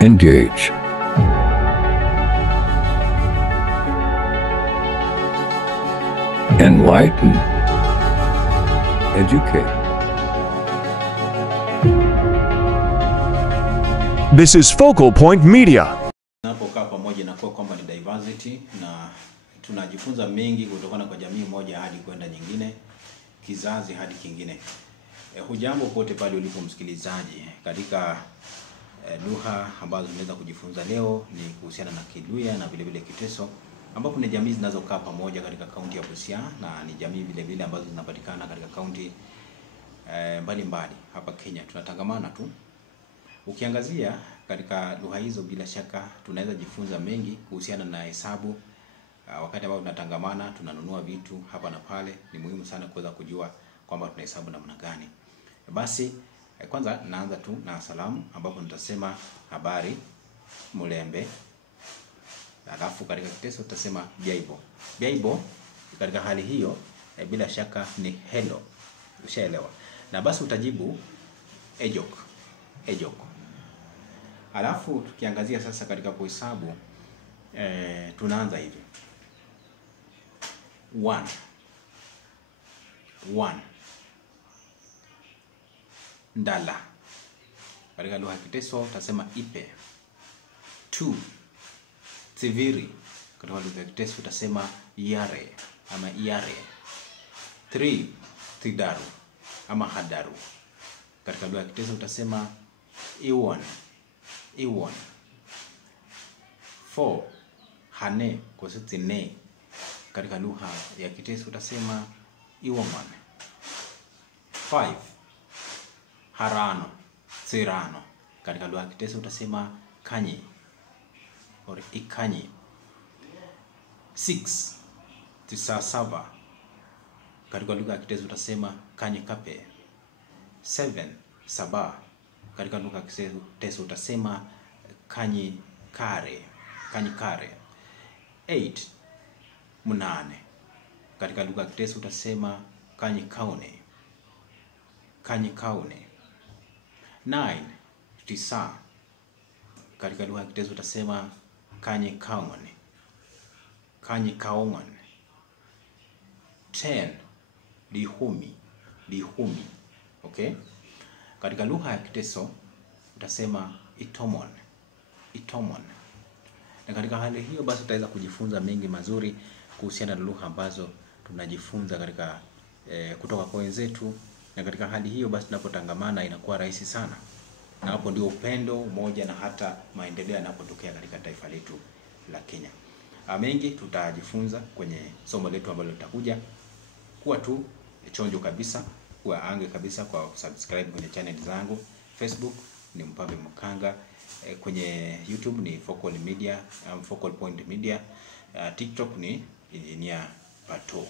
Engage. Enlighten. Educate. This is Focal Point Media. Tunapokaa pamoja na kwa kwamba ni diversity na tunajifunza mengi kutokana kwa jamii moja hadi kwenda nyingine, kizazi hadi kingine. Hujambo pote pale ulipo msikilizaji, katika lugha ambazo tunaweza kujifunza leo ni kuhusiana na Kiluya na vile vile Kiteso, ambapo ni jamii zinazokaa pamoja katika kaunti ya Busia na ni jamii vile vile ambazo zinapatikana katika kaunti mbalimbali hapa Kenya. Tunatangamana tu. Ukiangazia katika lugha hizo, bila shaka tunaweza jifunza mengi kuhusiana na hesabu. Wakati ambao tunatangamana, tunanunua vitu hapa na pale, ni muhimu sana kuweza kujua kwamba tunahesabu namna gani. Basi kwanza naanza tu na salamu, ambapo nitasema habari, mulembe. Alafu katika Kiteso tutasema biaibo. Biaibo katika hali hiyo bila shaka ni hello. Ushaelewa. Na basi utajibu ejok. Ejok. Alafu tukiangazia sasa katika kuhesabu, tunaanza hivi. 1. Ndala. Katika lugha ya Kiteso tutasema ipe. 2. Tiviri. Katika lugha ya Kiteso tutasema yare ama yare. 3. Tidaru ama hadaru. Katika lugha ya Kiteso tutasema iwan. 4. Hane kwa sisi ne. Katika lugha ya Kiteso utasema iwaman. 5. Harano, sirano. Katika lugha ya Kiteso utasema kanyi or ikanyi. 6. Tisasava. Katika lugha ya Kiteso utasema kanyi kape. 7. Saba. Katika lugha ya Kiteso utasema kanyi kare. 8. Munane. Katika lugha ya Kiteso utasema kanyi kaune. 9. Tisa. Katika lugha ya Kiteso utasema kanyi kaungane. 10. Lihumi. Okay? Katika lugha ya Kiteso utasema itomon. Na katika hali hiyo basi utaweza kujifunza mengi mazuri kuhusiana na lugha ambazo tunajifunza katika kutoka kwa wenzetu, na katika hali hiyo basi tunapotangamana inakuwa rahisi sana. Na hapo ndio upendo, umoja na hata maendeleo yanapotokea katika taifa letu la Kenya. Mengi tutajifunza kwenye somo letu ambalo litakuja. Kuwa tu chonjo kabisa, kuwa ange kabisa kwa subscribe kwenye channel zangu. Facebook ni Mpambe Mukanga, kwenye YouTube ni Focal Media, Focal Point Media, TikTok ni Engineer Pato.